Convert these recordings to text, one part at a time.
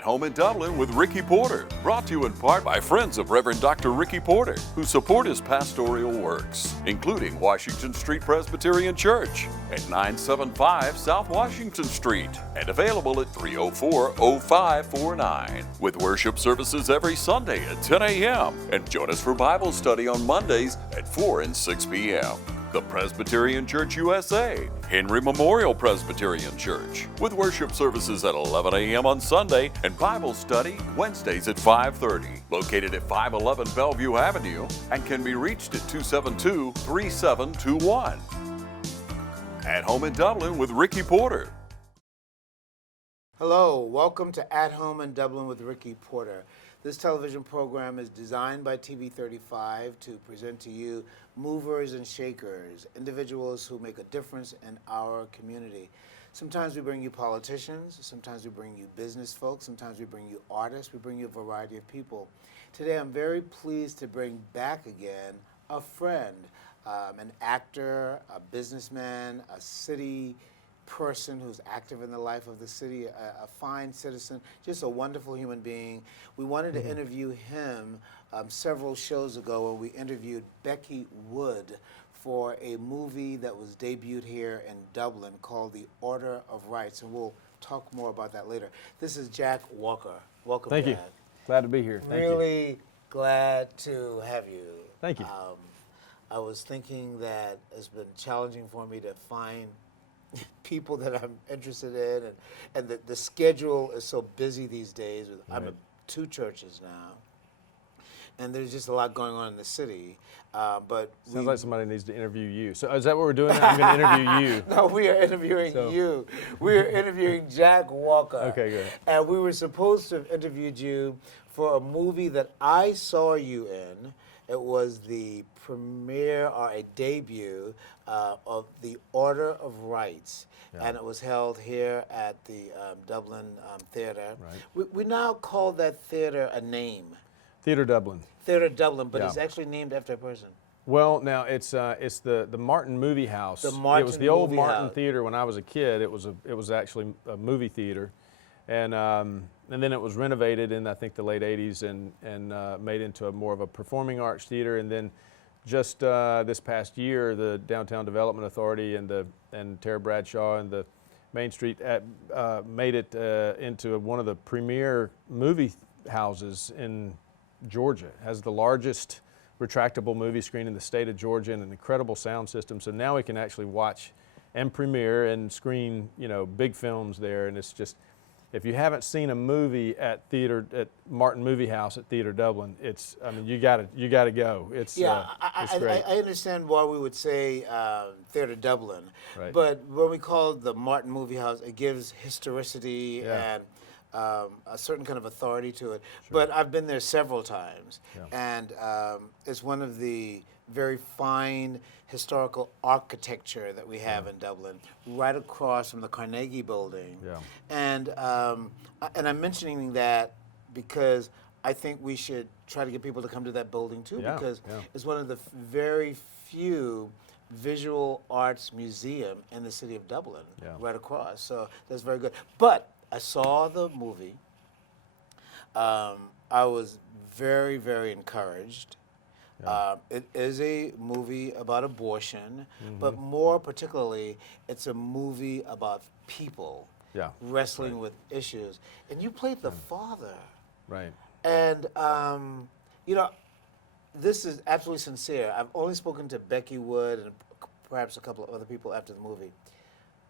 At Home in Dublin with Ricky Porter, brought to you in part by friends of Reverend Dr. Ricky Porter, who support his pastoral works, including Washington Street Presbyterian Church at 975 South Washington Street and available at 304-0549, with worship services every Sunday at 10 a.m. and join us for Bible study on Mondays at 4 and 6 p.m. The Presbyterian Church USA, Henry Memorial Presbyterian Church, with worship services at 11 a.m. on Sunday and Bible study Wednesdays at 5:30, located at 511 Bellevue Avenue and can be reached at 272-3721. At Home in Dublin with Ricky Porter. Hello, welcome to At Home in Dublin with Ricky Porter. This television program is designed by TV35 to present to you movers and shakers, individuals who make a difference in our community. Sometimes we bring you politicians, sometimes we bring you business folks, sometimes we bring you artists, we bring you a variety of people. Today I'm very pleased to bring back again a friend, an actor, a businessman, a city person who's active in the life of the city, a fine citizen, just a wonderful human being. We wanted to interview him several shows ago when we interviewed Becky Wood for a movie that was debuted here in Dublin called The Order of Rights, and we'll talk more about that later. This is Jack Walker. Welcome, Thank you. Jack. Glad to be here. Thank you. Really glad to have you. Thank you. I was thinking that it's been challenging for me to find people that I'm interested in, and the schedule is so busy these days. I'm at 2 churches now, and there's just a lot going on in the city. But sounds like somebody needs to interview you. So is that what we're doing now? I'm going to interview you. No, we are interviewing you. We are interviewing Jack Walker. Okay, good. And we were supposed to have interviewed you for a movie that I saw you in. It was the premiere or a debut of The Order of Rights, and it was held here at the Dublin Theatre. Right. We now call that theatre a name. Theatre Dublin. Theatre Dublin, but it's actually named after a person. Well, now it's the Martin Movie House. The Martin It was the old Movie Martin House. Theatre when I was a kid. It was actually a movie theater, and then it was renovated in I think the late '80s and made into more of a performing arts theater. And then just this past year, the Downtown Development Authority and Tara Bradshaw and the Main Street made it into one of the premier movie houses in Georgia. It has the largest retractable movie screen in the state of Georgia and an incredible sound system. So now we can actually watch and premiere and screen, big films there. And it's just, if you haven't seen a movie at Martin Movie House at Theatre Dublin, you gotta go. It's great. I understand why we would say Theatre Dublin, Right. but when we call it the Martin Movie House, it gives historicity and a certain kind of authority to it. Sure. But I've been there several times, and it's one of the very fine historical architecture that we have in Dublin, right across from the Carnegie Building. Yeah. And I'm mentioning that because I think we should try to get people to come to that building too, because it's one of the very few visual arts museum in the city of Dublin, right across. So that's very good. But I saw the movie. I was very, very encouraged. It is a movie about abortion, but more particularly, it's a movie about people wrestling with issues. And you played the father. Right. And, this is absolutely sincere. I've only spoken to Becky Wood and perhaps a couple of other people after the movie.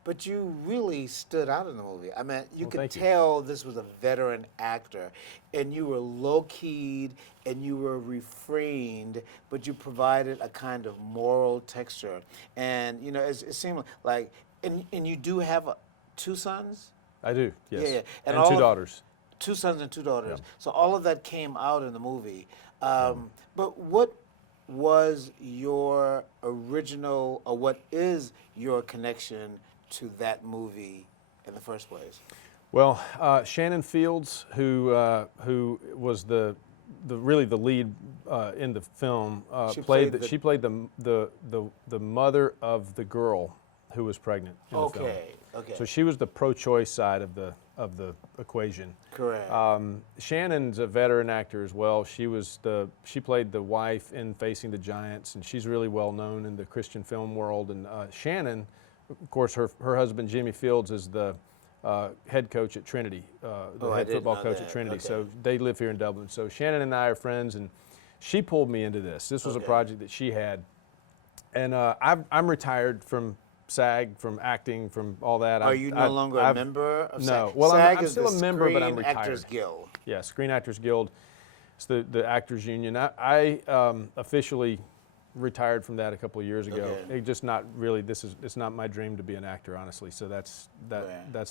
But you really stood out in the movie. I mean, you could tell this was a veteran actor, and you were low-keyed and you were refrained, but you provided a kind of moral texture. And it seemed like, and you do have 2 sons? I do, yes. Yeah. And 2 daughters. 2 sons and 2 daughters. Yeah. So all of that came out in the movie. But what was your original, or what is your connection to that movie in the first place? Well, Shannon Fields, who was really the lead in the film, she played the mother of the girl who was pregnant in the film. Okay. So she was the pro-choice side of the the equation. Correct. Shannon's a veteran actor as well. She played the wife in Facing the Giants, and she's really well known in the Christian film world. And Shannon, of course, her husband Jimmy Fields is the head coach at Trinity, the head football coach at Trinity. Okay. So they live here in Dublin. So Shannon and I are friends, and she pulled me into this. This was a project that she had, and I'm retired from SAG, from acting, from all that. Are you no longer a member of SAG? No. Well, SAG I'm is still the a member, but I'm Screen retired. Actors Guild. Yeah, Screen Actors Guild. It's the Actors Union. I officially retired from that a couple of years ago. Okay. It just not really. It's not my dream to be an actor, honestly. So that's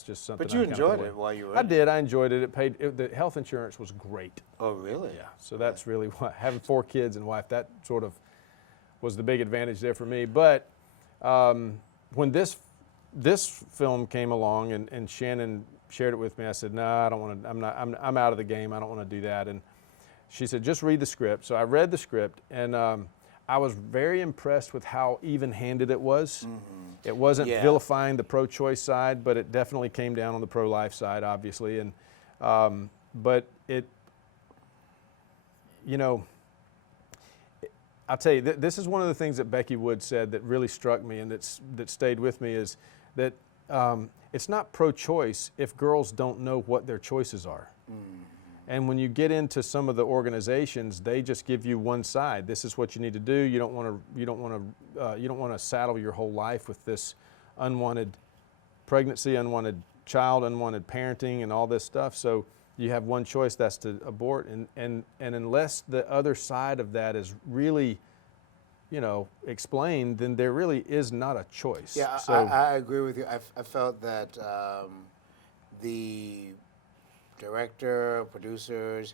just something. But you enjoyed it while you were. I did. I enjoyed it. It paid. The health insurance was great. Oh, really? Yeah. So that's really what having 4 kids and wife. That sort of was the big advantage there for me. But when this film came along and Shannon shared it with me, I said, no, I don't want to. I'm out of the game. I don't want to do that. And she said, just read the script. So I read the script, and I was very impressed with how even-handed it was. Mm-hmm. It wasn't vilifying the pro-choice side, but it definitely came down on the pro-life side, obviously. And but it, I'll tell you, this is one of the things that Becky Wood said that really struck me and that stayed with me is that it's not pro-choice if girls don't know what their choices are. Mm. And when you get into some of the organizations, they just give you one side. This is what you need to do. You don't want to saddle your whole life with this unwanted pregnancy, unwanted child, unwanted parenting, and all this stuff. So you have one choice, that's to abort. And unless the other side of that is really, explained, then there really is not a choice. Yeah, so, I agree with you. I felt that the director, producers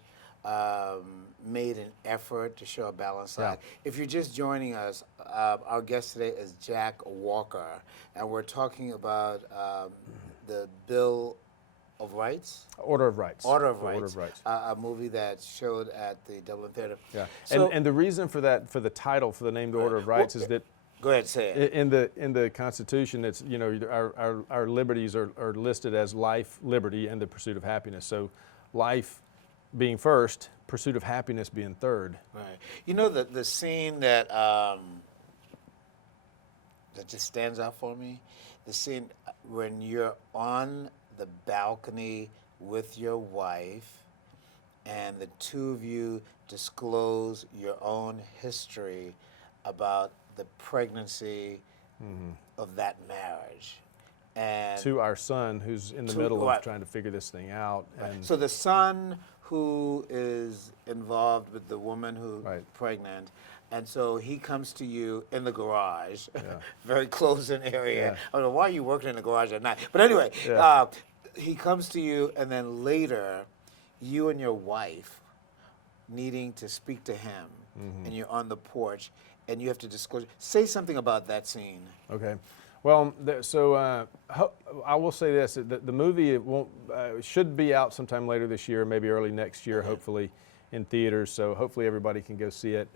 made an effort to show a balanced side. Yeah. If you're just joining us, our guest today is Jack Walker, and we're talking about the Bill of Rights? Order of Rights. Order of Rights. Order of Rights. A movie that showed at the Dublin Theater. Yeah, So, and the reason for that, for the title, for the name, the Order of Rights, is that go ahead, say it. in the Constitution, it's our liberties are listed as life, liberty, and the pursuit of happiness. So, life being first, pursuit of happiness being third. Right. You know the scene that just stands out for me, the scene when you're on the balcony with your wife, and the two of you disclose your own history about the pregnancy of that marriage. And To our son, who's in the middle of trying to figure this thing out. And so the son who is involved with the woman who's pregnant, and so he comes to you in the garage, very close-in area. Yeah. I don't know why you working in the garage at night, but anyway, he comes to you, and then later, you and your wife needing to speak to him, and you're on the porch, and you have to disclose. Say something about that scene. Okay. Well, I will say this: the movie should be out sometime later this year, maybe early next year, hopefully, in theaters. So hopefully everybody can go see it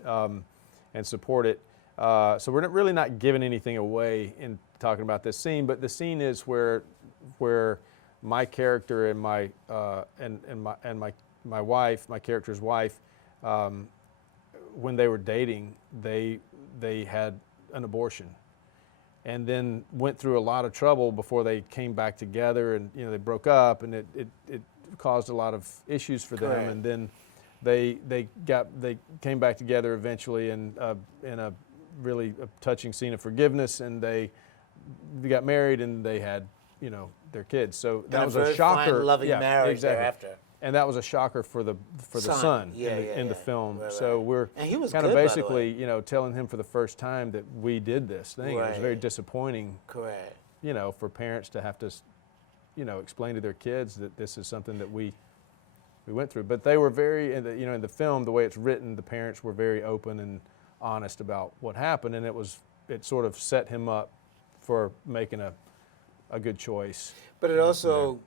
and support it. So we're really not giving anything away in talking about this scene, but the scene is where my character and my wife, my character's wife, when they were dating, they had an abortion, and then went through a lot of trouble before they came back together, and they broke up, and it caused a lot of issues for them, and then they came back together eventually in a really touching scene of forgiveness, and they got married, and they had their kids. So that was a shocker. Fine, loving marriage thereafter. And that was a shocker for the son in the film. Right. So we're kind of basically, telling him for the first time that we did this thing. Right. It was very disappointing. Correct. For parents to have to, explain to their kids that this is something that we went through. But they were very, in the film, the way it's written, the parents were very open and honest about what happened, and it sort of set him up for making a good choice. But it also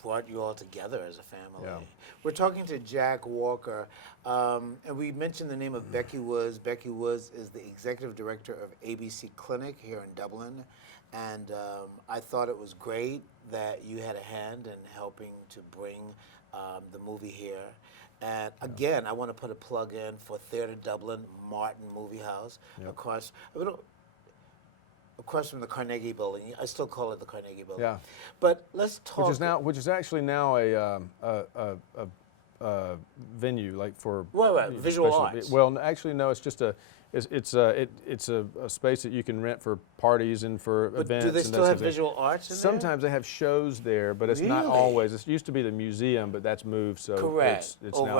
brought you all together as a family. Yeah. We're talking to Jack Walker, and we mentioned the name of Becky Woods. Becky Woods is the executive director of ABC Clinic here in Dublin, And I thought it was great that you had a hand in helping to bring the movie here. And again, I want to put a plug in for Theatre Dublin, Martin Movie House, across from the Carnegie Building. I still call it the Carnegie Building. Yeah. But let's talk. Which is actually now a venue like for visual arts. Well, actually, no. It's just it's a space that you can rent for parties and for But events. do they and still have visual arts in there? Sometimes they have shows there, but it's not Really? always. It used to be the museum, but that's moved, so Correct. it's Over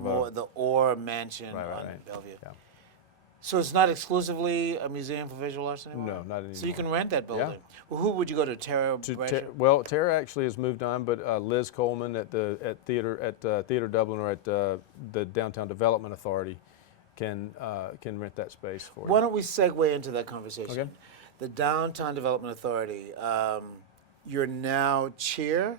now at the Orr Mansion on Bellevue. Yeah. So it's not exclusively a museum for visual arts anymore? No, not anymore. So you can rent that building. Yeah. Well, who would you go to? Tara Bradshaw? Well, Tara actually has moved on, but Liz Coleman at Theatre Dublin or at the Downtown Development Authority can rent that space for you. Why don't we segue into that conversation? Okay. The Downtown Development Authority. You're now chair?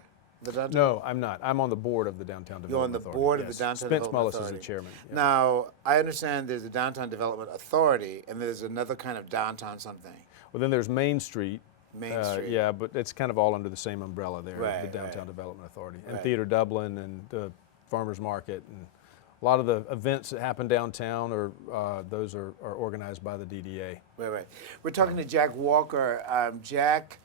No, I'm not. I'm on the board of the Downtown Development Authority. You're on the board of the Downtown Spence Development Mullis Authority. is the chairman. Yeah. Now, I understand there's a Downtown Development Authority, and there's another kind of downtown something. Well, then there's Main Street. Main Street. Yeah, but it's kind of all under the same umbrella there, Right, the Downtown right. Development Authority. And Right. Theatre Dublin and the Farmers Market and a lot of the events that happen downtown those are organized by the DDA. Right. We're talking to Jack Walker. Jack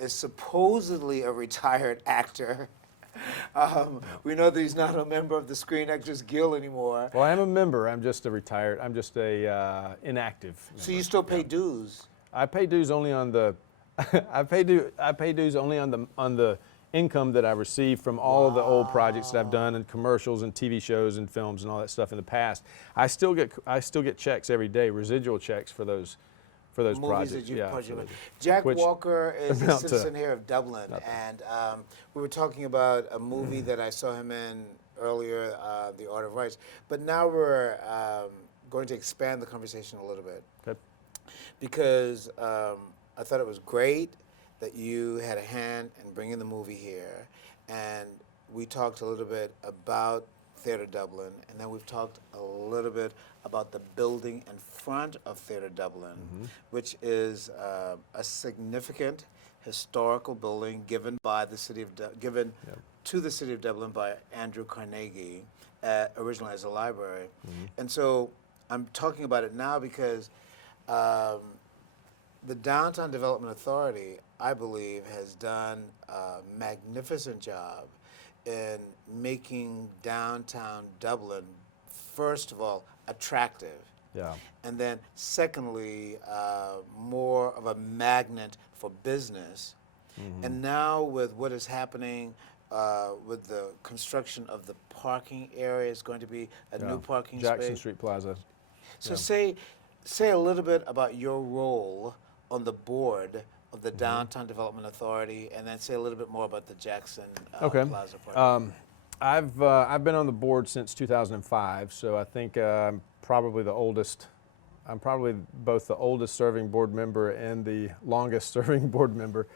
is supposedly a retired actor. We know that he's not a member of the Screen Actors Guild anymore. Well, I am a member. I'm just a inactive member. So you still pay dues? I pay dues only on the I pay dues only on the income that I receive from all of the old projects that I've done and commercials and TV shows and films and all that stuff in the past. I still get checks every day, residual checks for those Movies projects. that you Yeah, participated in. Jack which Walker is a amount to citizen here of Dublin, and we were talking about a movie that I saw him in earlier, The Art of Rice. But now we're going to expand the conversation a little bit. Okay. Because I thought it was great that you had a hand in bringing the movie here, and we talked a little bit about Theatre Dublin, and then we've talked a little bit about the building in front of Theatre Dublin, which is a significant historical building given by the city of to the city of Dublin by Andrew Carnegie, originally as a library, and so I'm talking about it now because. The Downtown Development Authority, I believe, has done a magnificent job in making downtown Dublin, first of all, attractive. Yeah. And then, secondly, more of a magnet for business. And now, with what is happening with the construction of the parking area, it's going to be a new parking Jackson space. Street Plaza. So say a little bit about your role on the board of the Downtown Development Authority, and then say a little bit more about the Jackson Plaza project. I've been on the board since 2005, so I think I'm probably the oldest. I'm probably both the oldest serving board member and the longest serving board member,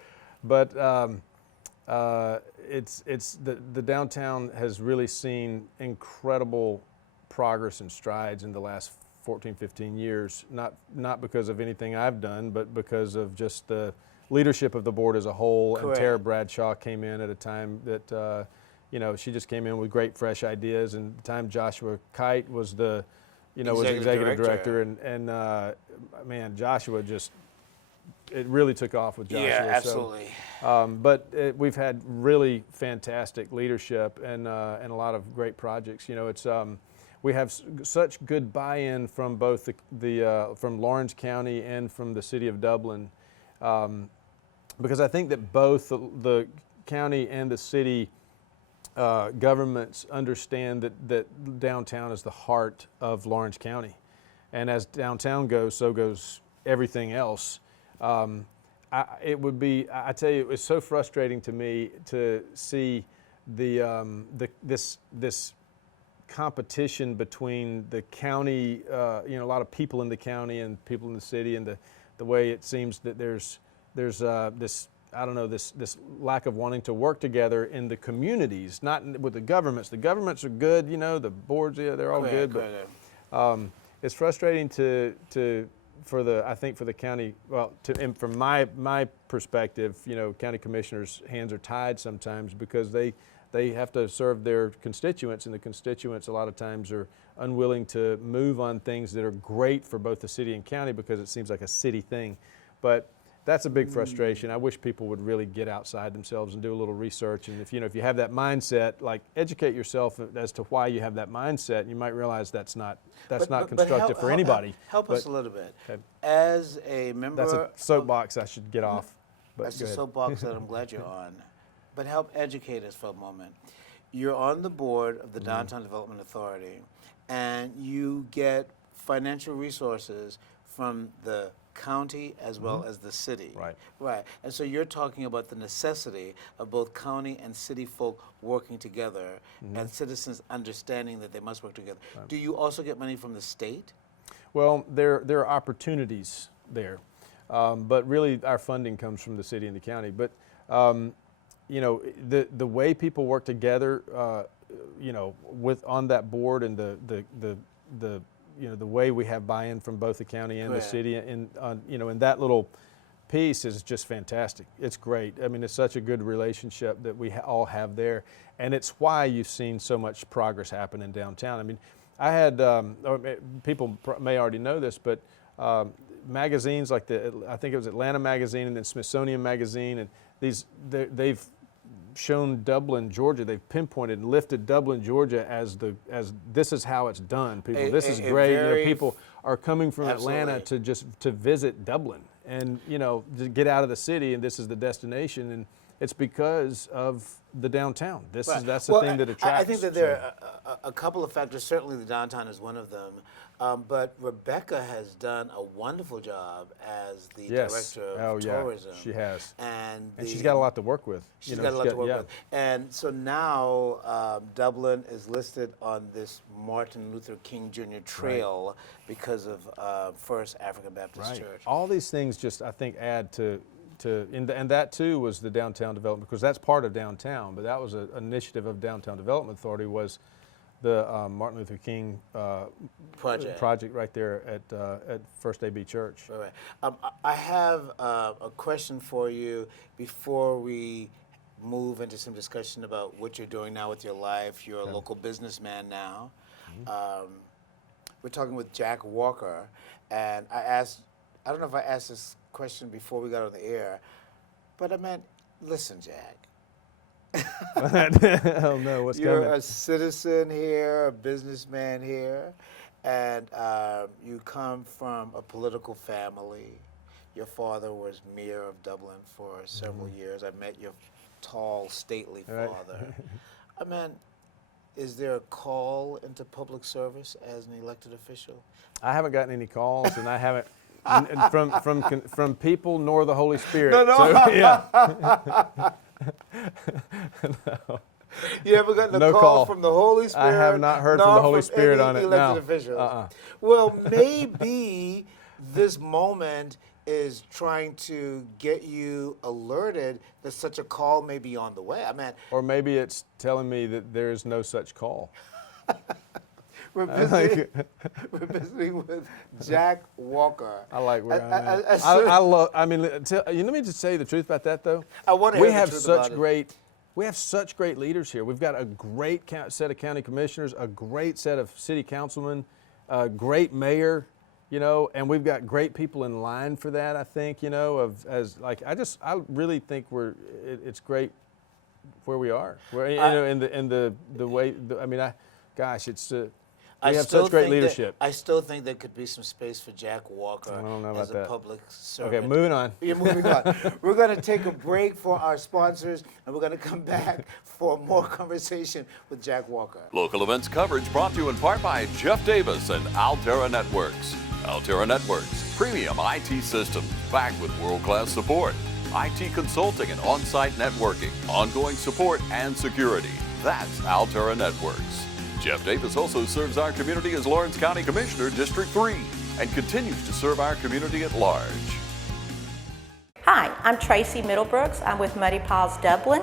but it's the downtown has really seen incredible progress and strides in the last 14, 15 years, not because of anything I've done, but because of just the leadership of the board as a whole. Correct. And Tara Bradshaw came in at a time that, she just came in with great, fresh ideas. And the time Joshua Kite was the, was executive director. And man, Joshua it really took off with Joshua. Yeah, absolutely. But we've had really fantastic leadership and a lot of great projects. We have such good buy-in from both from Lawrence County and from the city of Dublin, because I think that both the county and the city governments understand that downtown is the heart of Lawrence County, and as downtown goes, so goes everything else. I tell you, it's so frustrating to me to see this competition between the county, a lot of people in the county and people in the city, and the way it seems that there's this lack of wanting to work together in the communities, not with the governments. The governments are good, the boards, they're all good, but it's frustrating to I think for the county, well, and from my perspective, county commissioners' hands are tied sometimes because they have to serve their constituents, and the constituents a lot of times are unwilling to move on things that are great for both the city and county because it seems like a city thing. But that's a big frustration. I wish people would really get outside themselves and do a little research. And if you have that mindset, like educate yourself as to why you have that mindset, and you might realize that's not constructive for anybody. Help us a little bit. Okay. As a member, that's a soapbox I should get off. But that's a soapbox that I'm glad you're on. But help educate us for a moment. You're on the board of the Downtown Development Authority, and you get financial resources from the county as well as the city. Right. Right. And so you're talking about the necessity of both county and city folk working together and citizens understanding that they must work together. Right. Do you also get money from the state? Well, there are opportunities there, but really our funding comes from the city and the county. But the way people work together, on that board, and the way we have buy-in from both the county and the city, and in that little piece is just fantastic. It's great. I mean, it's such a good relationship that we all have there, and it's why you've seen so much progress happen in downtown. I mean, I had people may already know this, but magazines like I think it was Atlanta Magazine and then Smithsonian Magazine, and they've shown Dublin, Georgia. They've pinpointed and lifted Dublin, Georgia as this is how it's done. People, this is great. People are coming from Atlanta to visit Dublin and to get out of the city, and this is the destination, and it's because of the downtown. That's the thing that attracts. I think that there are a couple of factors. Certainly, the downtown is one of them. But Rebecca has done a wonderful job as the director of tourism. She has. And she's got a lot to work with. She's got a lot to work with. And so now Dublin is listed on this Martin Luther King Jr. Trail because of First African Baptist Church. All these things just, I think, add to and that too was the downtown development, because that's part of downtown, but that was an initiative of Downtown Development Authority, was the Martin Luther King project right there at First AB Church. Right. I have a question for you before we move into some discussion about what you're doing now with your life. You're a local businessman now. We're talking with Jack Walker, and I don't know if I asked this question before we got on the air, but I meant, listen, Jack. Oh no, what's You're coming? a citizen here, a businessman here, and you come from a political family. Your father was mayor of Dublin for several years. I met your tall, stately father. I mean, is there a call into public service as an elected official? I haven't gotten any calls, and I haven't from people nor the Holy Spirit. No. So, yeah. No. You haven't gotten a call from the Holy Spirit? I have not heard from the Holy Spirit on it. Elected officials. Well, maybe this moment is trying to get you alerted that such a call may be on the way. I mean, or maybe it's telling me that there is no such call. We're visiting with Jack Walker. I like where I'm at. I love. I mean, let me just tell you the truth about that, though. I want to hear the truth about it. We have such great leaders here. We've got a great set of county commissioners, a great set of city councilmen, a great mayor, and we've got great people in line for that. I think, I really think it's great where we are. In the way. We have such great leadership. I still think there could be some space for Jack Walker as a public servant. Okay, moving on. You're moving on. We're going to take a break for our sponsors, and we're going to come back for more conversation with Jack Walker. Local events coverage brought to you in part by Jeff Davis and Altera Networks. Altera Networks, premium IT systems backed with world-class support, IT consulting and on-site networking, ongoing support and security. That's Altera Networks. Jeff Davis also serves our community as Lawrence County Commissioner, District 3, and continues to serve our community at large. Hi, I'm Tracy Middlebrooks. I'm with Muddy Paws Dublin.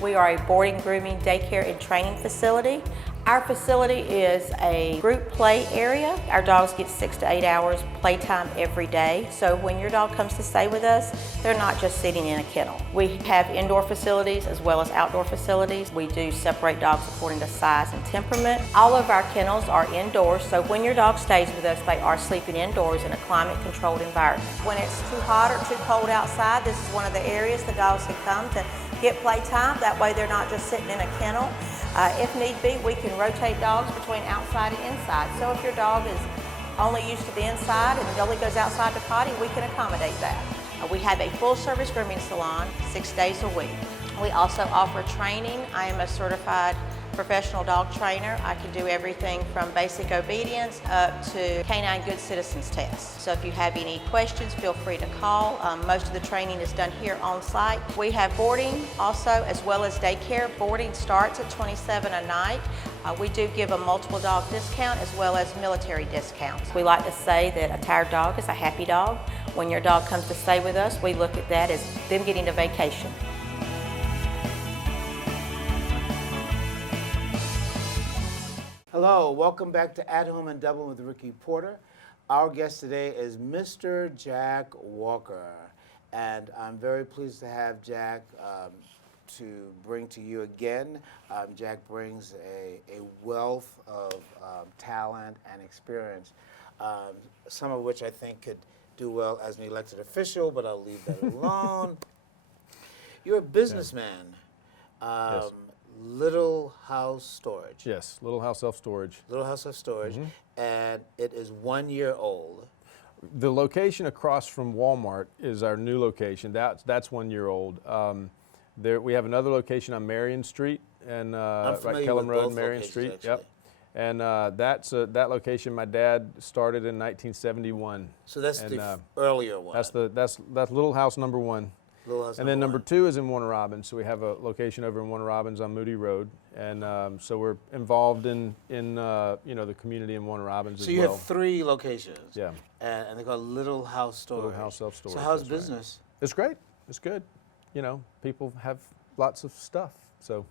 We are a boarding, grooming, daycare, and training facility. Our facility is a group play area. Our dogs get 6 to 8 hours playtime every day. So when your dog comes to stay with us, they're not just sitting in a kennel. We have indoor facilities as well as outdoor facilities. We do separate dogs according to size and temperament. All of our kennels are indoors, so when your dog stays with us, they are sleeping indoors in a climate-controlled environment. When it's too hot or too cold outside, this is one of the areas the dogs can come to get playtime. That way they're not just sitting in a kennel. If need be, we can rotate dogs between outside and inside. So if your dog is only used to the inside and only goes outside to potty, we can accommodate that. We have a full-service grooming salon 6 days a week. We also offer training. I am a certified professional dog trainer. I can do everything from basic obedience up to canine good citizens test. So if you have any questions, feel free to call. Most of the training is done here on site. We have boarding also, as well as daycare. Boarding starts at $27 a night. We do give a multiple dog discount as well as military discounts. We like to say that a tired dog is a happy dog. When your dog comes to stay with us, we look at that as them getting a vacation. Hello, welcome back to At Home in Dublin with Ricky Porter. Our guest today is Mr. Jack Walker, and I'm very pleased to have Jack to bring to you again. Jack brings a wealth of talent and experience, some of which I think could do well as an elected official, but I'll leave that alone. You're a businessman. Yes. Little House Storage. Yes, Little House Self-Storage. Little House of Storage, and it is 1 year old. The location across from Walmart is our new location. That's 1 year old. We have another location on Marion Street and right Kellum Road and Marion Street. Actually. Yep. And that location my dad started in 1971. So that's the earlier one. That's Little House number 1. Little House And then number 2 is in Warner Robins. So we have a location over in Warner Robins on Moody Road, and so we're involved in the community in Warner Robins as well. So you have 3 locations. Yeah. And they're called Little House Storage. Little House Self-Storage. So how's that's right. business? It's great. It's good. You know, people have lots of stuff. So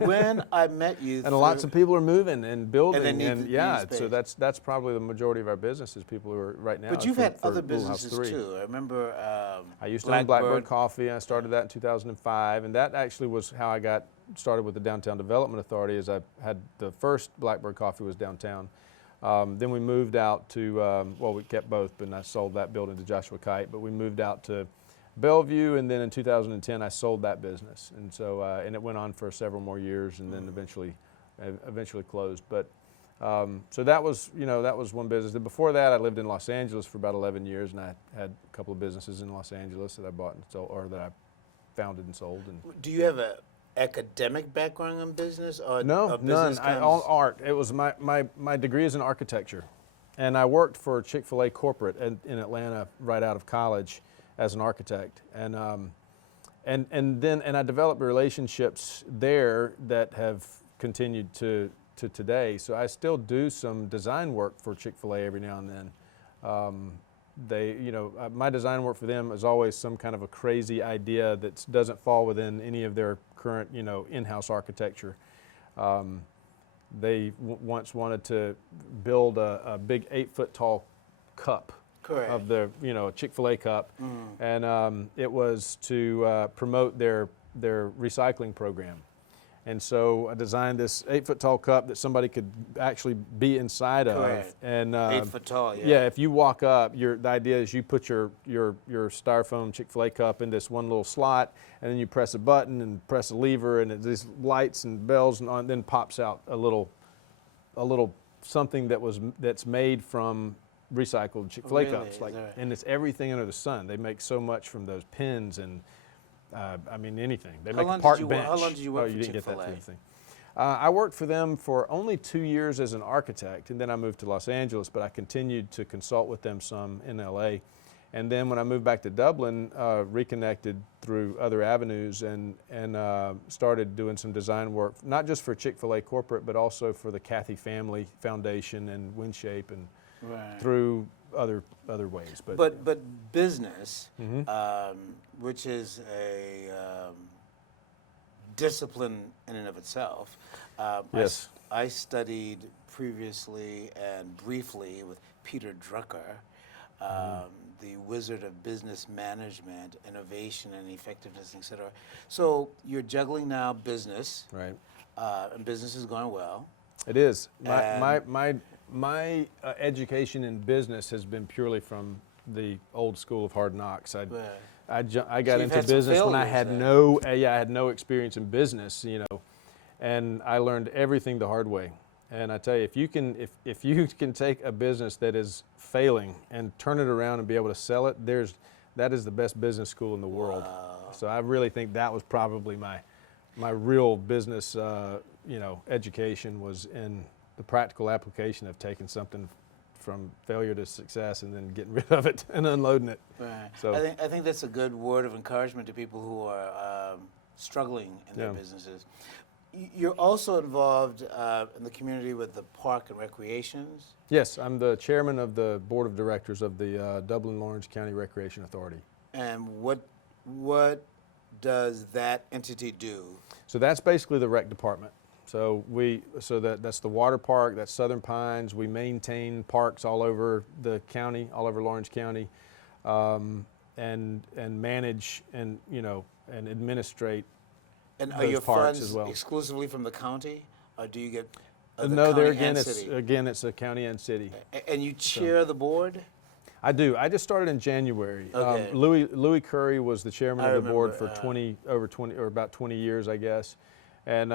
When I met you, and lots of people are moving and building, And they need space. so that's probably the majority of our business is people who are right now. But you've for- had for other Little House businesses 3. too. I remember. I used to own Blackbird Coffee. I started that in 2005, and that actually was how I got started with the Downtown Development Authority. As I had the first Blackbird Coffee was downtown. Then we moved out to we kept both, but I sold that building to Joshua Kite. But we moved out to Bellevue, and then in 2010 I sold that business, and so and it went on for several more years, and then eventually closed. But so that was one business. Then before that, I lived in Los Angeles for about 11 years, and I had a couple of businesses in Los Angeles that I bought and sold, or that I founded and sold. And Do you have a academic background in business, or no, none. All art. It was my degree is in architecture, and I worked for Chick-fil-A corporate in Atlanta right out of college as an architect, and I developed relationships there that have continued to today. So I still do some design work for Chick-fil-A every now and then. My design work for them is always some kind of a crazy idea that doesn't fall within any of their current, in-house architecture. They once wanted to build a big 8-foot tall cup. Correct. Of the Chick-fil-A cup, and it was to promote their recycling program. And so I designed this 8-foot tall cup that somebody could actually be inside Correct. of. And 8 foot tall. Yeah. yeah, if you walk up, the idea is you put your styrofoam Chick-fil-A cup in this one little slot, and then you press a button and press a lever, and these lights and bells, and then pops out a little something that's made from recycled Chick-fil-A Really? cups, Is that right? and it's everything under the sun. They make so much from those pins and anything. They make a park bench. How long did you work oh, for you didn't get that Chick-fil-A? through the thing. I worked for them for only 2 years as an architect, and then I moved to Los Angeles. But I continued to consult with them some in LA, and then when I moved back to Dublin, reconnected through other avenues and started doing some design work, not just for Chick-fil-A corporate, but also for the Cathy Family Foundation and Windshape and. Right. Through other ways, But business, which is a discipline in and of itself. Yes. I studied previously and briefly with Peter Drucker, the wizard of business management, innovation, and effectiveness, et cetera. So you're juggling now business, Right. And business is going well. It is. And- My education in business has been purely from the old school of hard knocks. I got you've into had some business when I failures had then. I had no experience in business, and I learned everything the hard way. And I tell you, if you can take a business that is failing and turn it around and be able to sell it, that is the best business school in the world. So I really think that was probably my real business, education was in the practical application of taking something from failure to success and then getting rid of it and unloading it. Right. So I think that's a good word of encouragement to people who are struggling in their Yeah. businesses. You're also involved in the community with the park and recreations. yes, I'm the chairman of the board of directors of the Dublin Lawrence County Recreation Authority. And what does that entity do? So that's basically the rec department. So that's the water park, that's Southern Pines. We maintain parks all over the county, all over Lawrence County, and manage and administrate. And are those your parks funds as well. exclusively from the county, or do you get the No, there county again, and city? it's a county and city. And you chair the board? I do. I just started in January. Okay. Louis Curry was the chairman I of the board remember, for about 20 years, I guess, and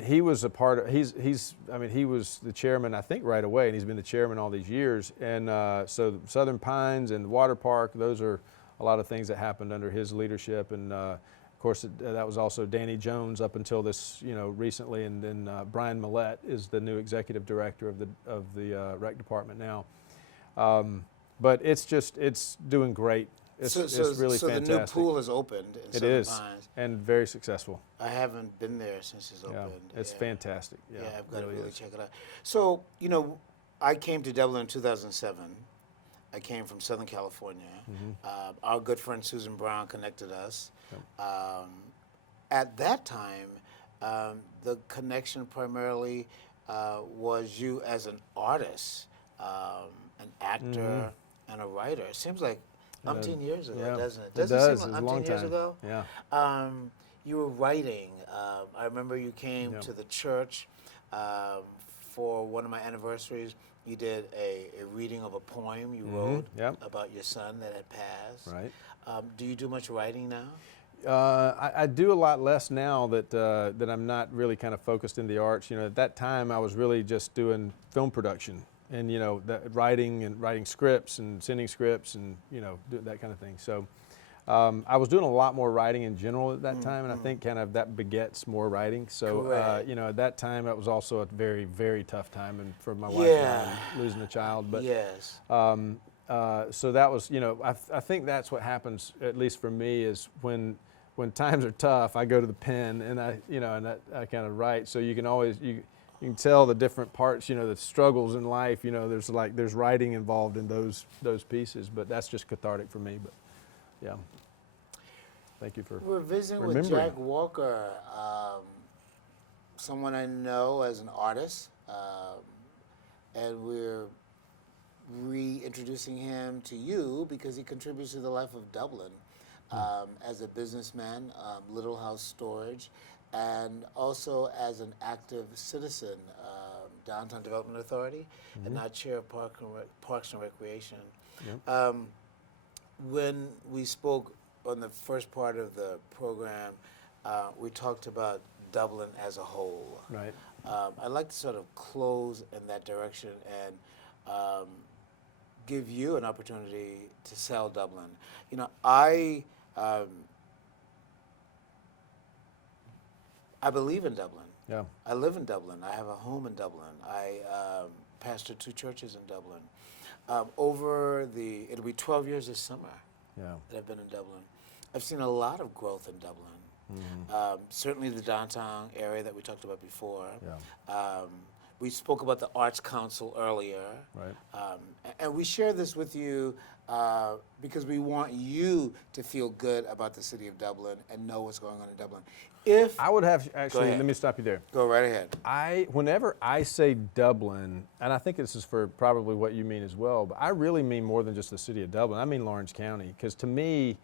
he was a part of. He was the chairman, I think, right away, and he's been the chairman all these years. And so Southern Pines and the water park, those are a lot of things that happened under his leadership. And of course, that was also Danny Jones up until this, recently, and then Brian Millette is the new executive director of the rec department now. But it's doing great. It's really so fantastic. the new pool has opened in It Southern is, Pines. and very successful. I haven't been there since it's Yeah, opened. it's Yeah. fantastic. Yeah, I've got to really really is. check it out. So, I came to Dublin in 2007. I came from Southern California. Mm-hmm. Our good friend Susan Brown connected us. At that time, the connection primarily was you as an artist, an actor, and a writer. It seems like umpteen years ago, yeah, doesn't it? it Doesn't does. seem It's like a long umpteen years time. ago? Yeah. You were writing. I remember you came Yeah. to the church for one of my anniversaries. You did a reading of a poem you wrote Yep. about your son that had passed. Right. Do you do much writing now? I do a lot less now that I'm not really kind of focused in the arts. At that time I was really just doing film production and writing scripts and sending scripts and doing that kind of thing. So I was doing a lot more writing in general at that time, and I think kind of that begets more writing. So Correct. at that time it was also a very, very tough time and for my wife Yeah. and I, losing a child. But Yes. so that was, I think that's what happens, at least for me, is when times are tough, I go to the pen and I kind of write. So you can always, you can tell the different parts, the struggles in life, there's writing involved in those pieces, but that's just cathartic for me. But yeah, thank you for We're visiting with remembering. Jack Walker, someone I know as an artist, and we're reintroducing him to you because he contributes to the life of Dublin as a businessman, Little House Storage, and also as an active citizen, Downtown Development Authority, and now chair of Parks and Recreation. Yep. When we spoke on the first part of the program, we talked about Dublin as a whole. Right. I'd like to sort of close in that direction and give you an opportunity to sell Dublin. I believe in Dublin. Yeah. I live in Dublin. I have a home in Dublin. I pastor 2 churches in Dublin. It'll be 12 years this summer Yeah. that I've been in Dublin. I've seen a lot of growth in Dublin. Certainly the downtown area that we talked about before. Yeah. We spoke about the Arts Council earlier. Right. And we share this with you because we want you to feel good about the city of Dublin and know what's going on in Dublin. If I would have, actually, ahead. let me stop you there. Go right ahead. Whenever I say Dublin, and I think this is for probably what you mean as well, but I really mean more than just the city of Dublin. I mean Lawrence County, because to me,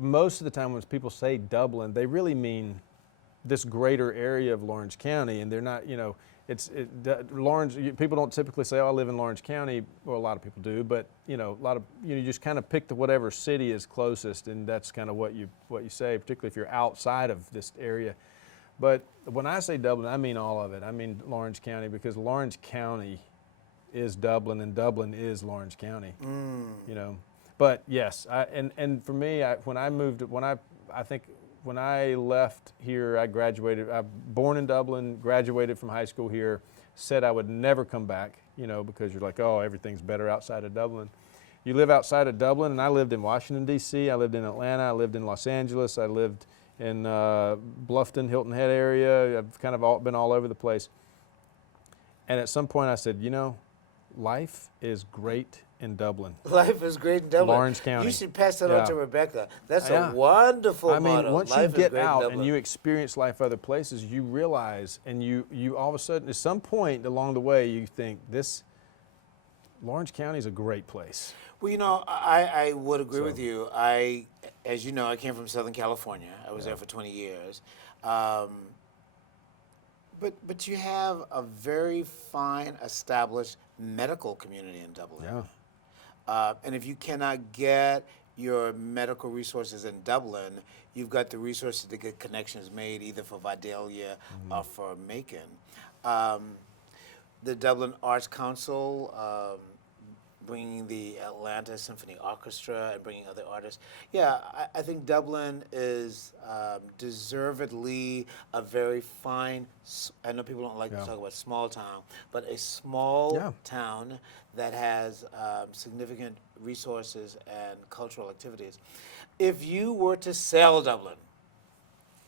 most of the time when people say Dublin, they really mean this greater area of Lawrence County, and they're not, Lawrence. People don't typically say, "Oh, I live in Lawrence County." Well, a lot of people do, but you just kind of pick whatever city is closest, and that's kind of what you say, particularly if you're outside of this area. But when I say Dublin, I mean all of it. I mean Lawrence County, because Lawrence County is Dublin, and Dublin is Lawrence County. But yes, and for me, when I left here, I graduated. I born in Dublin, graduated from high school here, said I would never come back, because you're like, oh, everything's better outside of Dublin. You live outside of Dublin, and I lived in Washington, D.C., I lived in Atlanta, I lived in Los Angeles, I lived in Bluffton, Hilton Head area. I've kind of been all over the place. And at some point I said, life is great in Dublin. Life is great in Dublin. Lawrence County. You should pass that on to Rebecca. That's a wonderful I mean, motto. once life you get is great out in Dublin. and you experience life other places, you realize, and you all of a sudden, at some point along the way, you think, Lawrence County is a great place. Well, I would agree with you. As you know, I came from Southern California. I was there for 20 years. But you have a very fine, established medical community in Dublin. Yeah. And if you cannot get your medical resources in Dublin, you've got the resources to get connections made either for Vidalia or for Macon. The Dublin Arts Council, bringing the Atlanta Symphony Orchestra and bringing other artists. Yeah, I think Dublin is deservedly a very fine, I know people don't like to talk about small town, but a small town that has significant resources and cultural activities. If you were to sell Dublin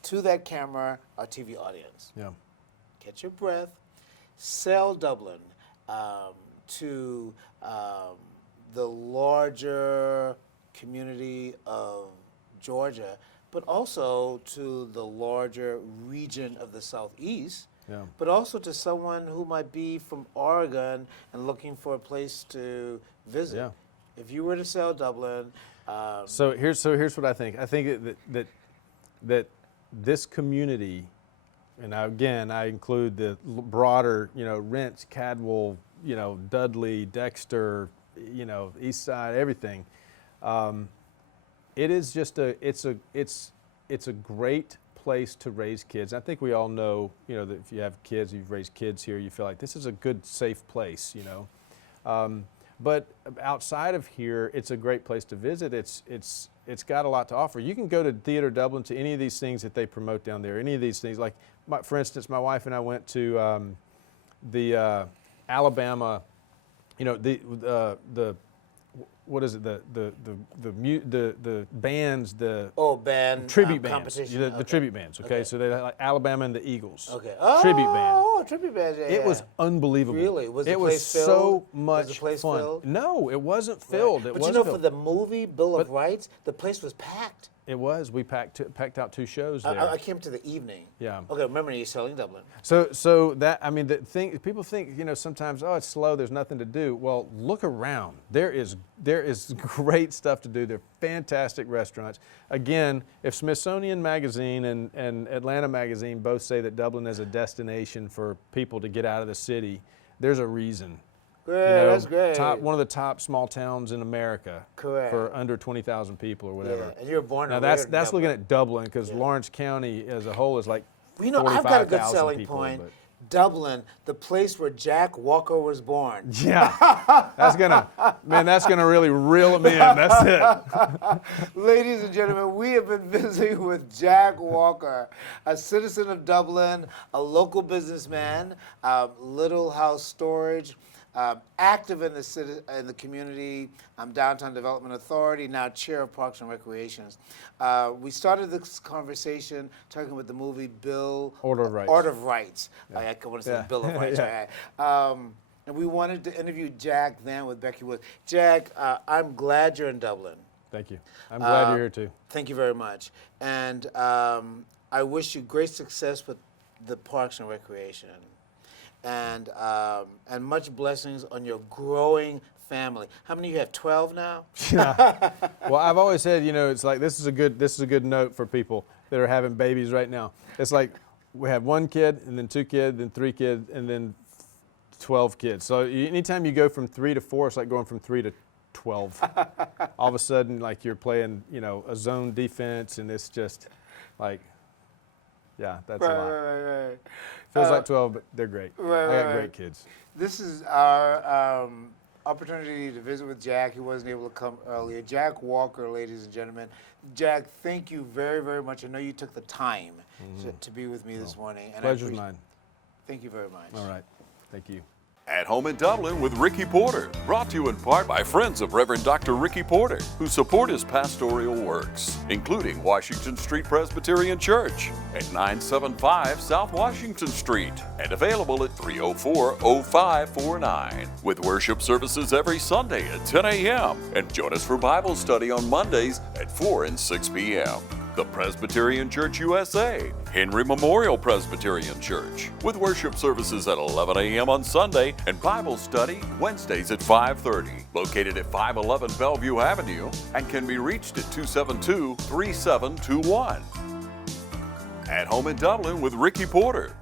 to that camera or TV audience, catch your breath, sell Dublin to the larger community of Georgia, but also to the larger region of the Southeast, but also to someone who might be from Oregon and looking for a place to visit. Yeah. If you were to sell Dublin, So here's what I think. I think that this community, and again I include the broader, Rents, Cadwell, Dudley, Dexter, East Side, everything. It is just it's a great place to raise kids. I think we all know, that if you have kids, you've raised kids here, you feel like this is a good, safe place, But outside of here, it's a great place to visit. It's got a lot to offer. You can go to Theatre Dublin, to any of these things that they promote down there. Any of these things, like for instance, my wife and I went to the Alabama, what is it? The bands, band tribute bands, competition. the tribute bands. Okay, so they like Alabama and the Eagles. Okay. Tribute band. Oh, tribute band. Yeah, It was unbelievable. Really? Was the it place was filled? so much Was the place fun. filled? No, it wasn't filled. It But wasn't for filled. the movie Bill of Rights, the place was packed. It was. We packed out 2 shows there. I came to the evening. Yeah. Okay, remember you're selling Dublin. So that, I mean, people think, sometimes, oh, it's slow, there's nothing to do. Well, look around. There is great stuff to do. There are fantastic restaurants. Again, if Smithsonian Magazine and Atlanta Magazine both say that Dublin is a destination for people to get out of the city, there's a reason. Great, that's great. One of the top small towns in America. Correct. For under 20,000 people or whatever. Yeah, and you were born Now and that's reared in looking Dublin. at Dublin, because Lawrence County as a whole is like I've got a good 45,000 selling people, point. but- Dublin, the place where Jack Walker was born. Yeah, that's gonna really reel them in. That's it. Ladies and gentlemen, we have been visiting with Jack Walker, a citizen of Dublin, a local businessman, Little House Storage, active in the community. I'm Downtown Development Authority, now Chair of Parks and Recreations. We started this conversation talking about the movie Order of Rights. Order of Rights. I want to say Bill of Rights. Yeah. Right. And we wanted to interview Jack then with Becky Woods. Jack, I'm glad you're in Dublin. Thank you. I'm glad you're here too. Thank you very much. And I wish you great success with the Parks and Recreation. And much blessings on your growing family. How many of you have? 12 now? Yeah. Well, I've always said, it's like this is a good note for people that are having babies right now. It's like we have 1 kid, and then 2 kids, then 3 kids, and then 12 kids. So anytime you go from 3 to 4, it's like going from 3 to 12. All of a sudden, like you're playing, a zone defense, and it's just like, yeah, that's a lot. Right. Feels like 12, but they're great. I got great kids. This is our opportunity to visit with Jack. He wasn't able to come earlier. Jack Walker, ladies and gentlemen. Jack, thank you very, very much. I know you took the time to be with me this morning. And Pleasure's mine. Thank you very much. All right. Thank you. At Home in Dublin with Ricky Porter, brought to you in part by friends of Reverend Dr. Ricky Porter, who support his pastoral works, including Washington Street Presbyterian Church at 975 South Washington Street and available at 304-0549, with worship services every Sunday at 10 a.m. and join us for Bible study on Mondays at 4 and 6 p.m. The Presbyterian Church USA, Henry Memorial Presbyterian Church, with worship services at 11 a.m. on Sunday and Bible study Wednesdays at 5:30, located at 511 Bellevue Avenue and can be reached at 272-3721. At Home in Dublin with Ricky Porter,